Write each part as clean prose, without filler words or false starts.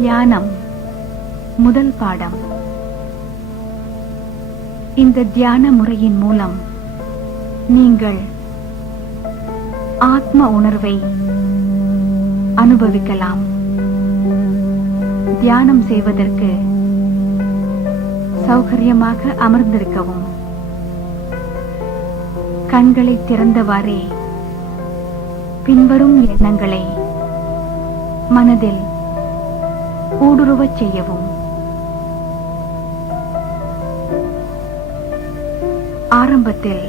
தியானம் முதல் பாடம். இந்த தியான முறையின் மூலம் நீங்கள் ஆத்ம உணர்வை அனுபவிக்கலாம். தியானம் செய்வதற்கு சௌகரியமாக அமர்ந்திருக்கவும், கண்களை திறந்தவாறே பின்வரும் எண்ணங்களை மனதில் ஊடுருவச் செய்யவும். ஆரம்பத்தில்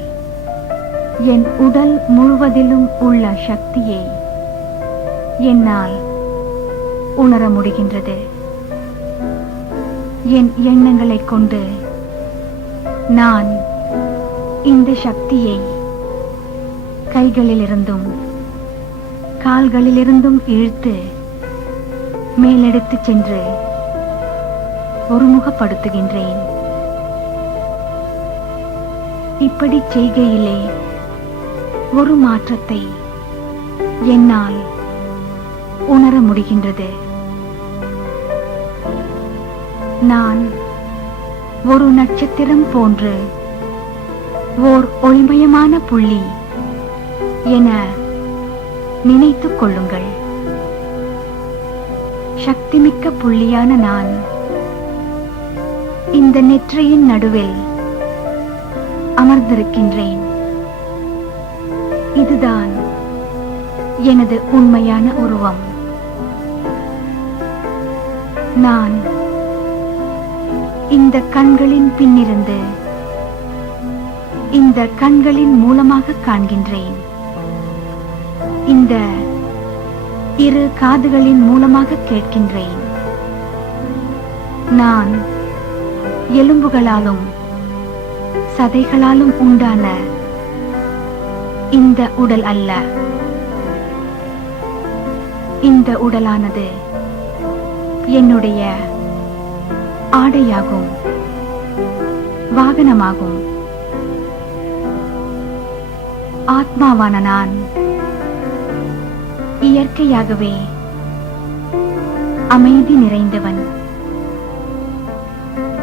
என் உடல் முழுவதிலும் உள்ள சக்தியை என்னால் உணர முடிகின்றது. என் எண்ணங்களைக் கொண்டு நான் இந்த சக்தியை கைகளிலிருந்தும் கால்களிலிருந்தும் இழுத்து மேலெடுத்துச் சென்று ஒருமுகப்படுத்துகின்றேன். இப்படி செய்கையிலே ஒரு மாற்றத்தை என்னால் உணர முடிகின்றது. நான் ஒரு நட்சத்திரம் போன்று ஓர் ஒளிமயமான புள்ளி என நினைத்துக் கொள்ளுங்கள். சக்திமிக்க புள்ளியான நான் இந்த நெற்றியின் நடுவில் அமர்ந்திருக்கின்றேன். இதுதான் எனது உண்மையான உருவம். நான் இந்த கண்களின் பின்னிருந்து இந்த கண்களின் மூலமாக காண்கின்றேன். இந்த இரு காதுகளின் மூலமாக கேட்கின்றேன். நான் எலும்புகளாலும் சதைகளாலும் உண்டான இந்த உடல் அல்ல. இந்த உடலானது என்னுடைய ஆடையாகும், வாகனமாகும். ஆத்மாவான நான் இயற்கையாகவே அமைதி நிறைந்தவன்.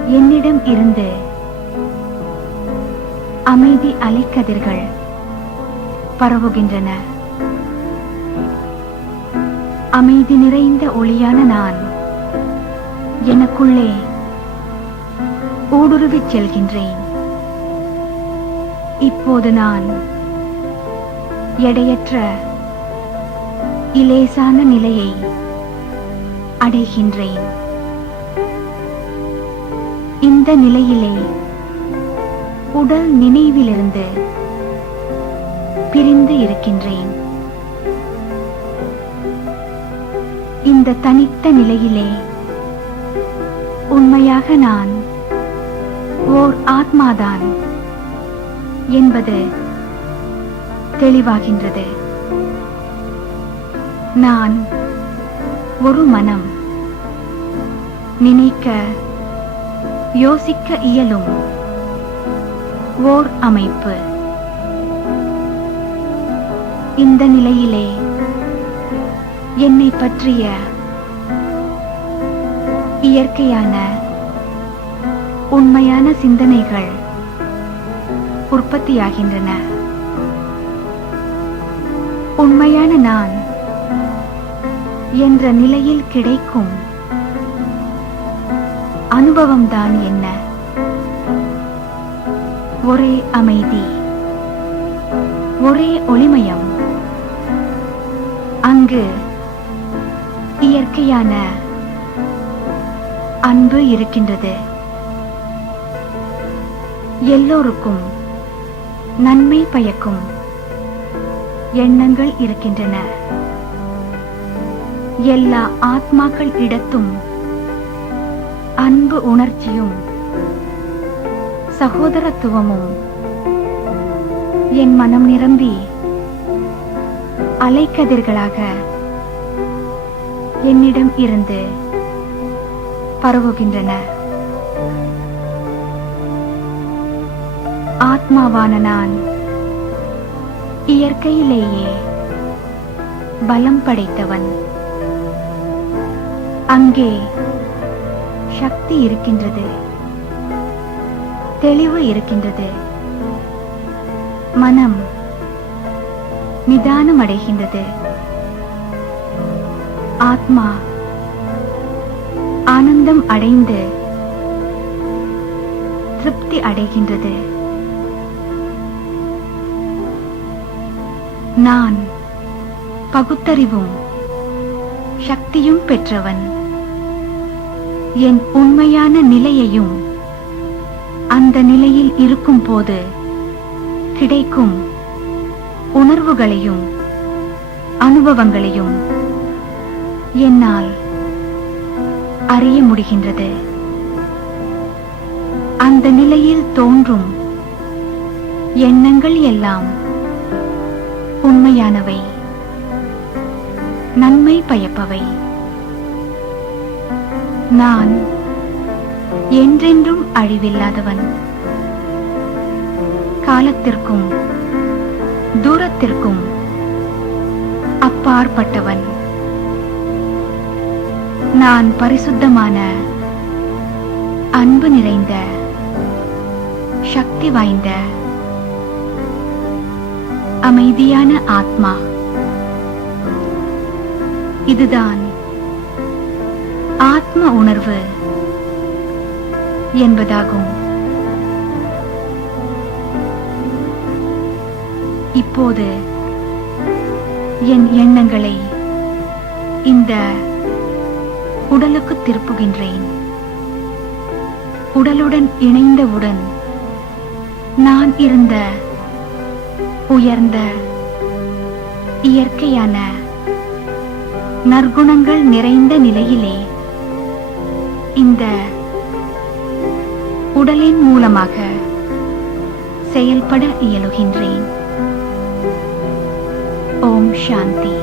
என்னிடம் இருந்து அமைதி அலைக்கதிர்கள் பரவுகின்றன. அமைதி நிறைந்த ஒளியான நான் எனக்குள்ளே ஊடுருவிச் செல்கின்றேன். இப்போது நான் எடையற்ற இலேசான நிலையை அடைகின்றேன். இந்த நிலையிலே உடல் நினைவிலிருந்து பிரிந்து இருக்கின்றேன். இந்த தனித்த நிலையிலே உண்மையாக நான் ஓர் ஆத்மாதான் என்பது தெளிவாகின்றது. நான் ஒரு மனம், நினைக்க யோசிக்க இயலும் ஓர் அமைப்பு. இந்த நிலையிலே என்னை பற்றிய இயற்கையான உண்மையான சிந்தனைகள் உற்பத்தியாகின்றன. உண்மையான நான் என்ற நிலையில் கிடைக்கும் அனுபவம்தான் என்ன? ஒரே அமைதி, ஒரே ஒளிமயம். அங்கு இயற்கையான அன்பு இருக்கின்றது. எல்லோருக்கும் நன்மை பயக்கும் எண்ணங்கள் இருக்கின்றன. எல்லா ஆத்மாக்கள் இடத்தும் அன்பு உணர்ச்சியும் சகோதரத்துவமும் என் மனம் நிரம்பி அலைக்கதிர்களாக என்னிடம் இருந்து பரவுகின்றன. ஆத்மாவான நான் இயற்கையிலேயே பலம் படைத்தவன். அங்கே சக்தி இருக்கின்றது, தெளிவு இருக்கின்றது. மனம் நிதானம் அடைகின்றது. ஆத்மா ஆனந்தம் அடைந்து திருப்தி அடைகின்றது. நான் பகுத்தறிவும் சக்தியும் பெற்றவன். என் உண்மையான நிலையையும் அந்த நிலையில் இருக்கும் போது கிடைக்கும் உணர்வுகளையும் அனுபவங்களையும் என்னால் அறிய முடிகின்றது. அந்த நிலையில் தோன்றும் எண்ணங்கள் எல்லாம் உண்மையானவை, நன்மை பயப்பவை. நான் என்றென்றும் அழிவில்லாதவன். காலத்திற்கும் தூரத்திற்கும் அப்பாற்பட்டவன். நான் பரிசுத்தமான, அன்பு நிறைந்த, சக்தி வாய்ந்த, அமைதியான ஆத்மா. இதுதான் ஆத்ம உணர்வு என்பதாகும். இப்போது என் எண்ணங்களை இந்த உடலுக்கு திருப்புகின்றேன். உடலுடன் இணைந்தவுடன் நான் இருந்த உயர்ந்த இயற்கையான நற்குணங்கள் நிறைந்த நிலையிலே இந்த உடலின் மூலமாக செயல்பட இயலுகின்றேன். ஓம் சாந்தி.